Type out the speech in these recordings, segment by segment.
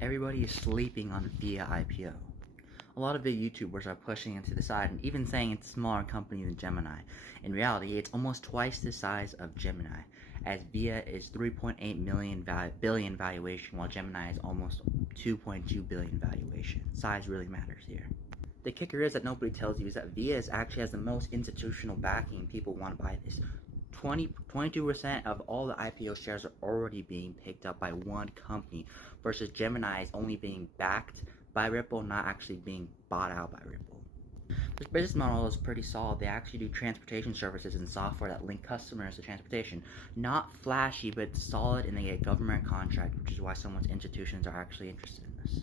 Everybody is sleeping on VIA IPO. A lot of big YouTubers are pushing it to the side and even saying it's a smaller company than Gemini. In reality, it's almost twice the size of Gemini, as VIA is 3.8 billion valuation, while Gemini is almost 2.2 billion valuation. Size really matters here. The kicker is that nobody tells you is that VIA actually has the most institutional backing. People want to buy this. 22% of all the IPO shares are already being picked up by one company, versus Gemini is only being backed by Ripple, not actually being bought out by Ripple. This business model is pretty solid. They actually do transportation services and software that link customers to transportation. Not flashy, but it's solid, and they get government contract, which is why so much institutions are actually interested in this.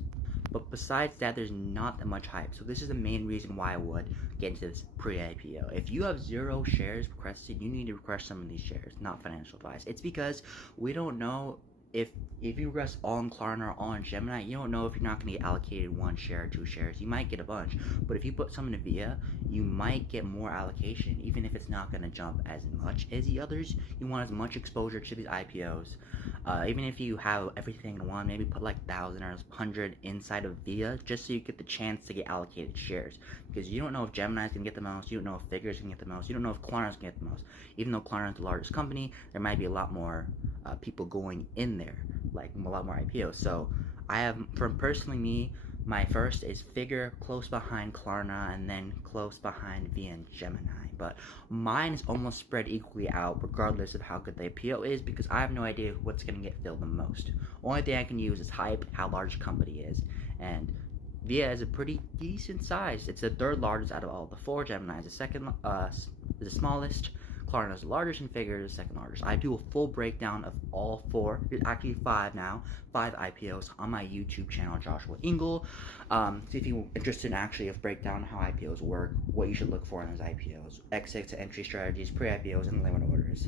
But besides that, there's not that much hype. So this is the main reason why I would get into this pre-IPO. If you have 0 shares requested, you need to request some of these shares, not financial advice. It's because we don't know if you request all in Klarna or all in Gemini, you don't know if you're not going to get allocated 1 share or 2 shares. You might get a bunch, but if you put some in VIA, you might get more allocation, even if it's not going to jump as much as the others. You want as much exposure to these IPOs. Even if you have everything in one, maybe put like 1,000 or 100 inside of VIA, just so you get the chance to get allocated shares. Because you don't know if Gemini's going to get the most, you don't know if Figure's going to get the most, you don't know if Klarna's going to get the most. Even though Klarna is the largest company, there might be a lot more people going in there, like a lot more IPOs. So I have, from personally me, my first is Figure, close behind Klarna, and then close behind VIA and Gemini. But mine is almost spread equally out regardless of how good the IPO is, because I have no idea what's going to get filled the most. Only thing I can use is hype, how large the company is, and VIA is a pretty decent size. It's the 3rd largest out of all the 4. Gemini is the second, is the smallest. Klarna is the largest, and Figure is the 2nd largest. I do a full breakdown of all 4, actually 5 now, 5 IPOs on my YouTube channel, Joshua Ingle. See if you're interested in actually a breakdown of how IPOs work, what you should look for in those IPOs, exit to entry strategies, pre-IPOs, and limit orders.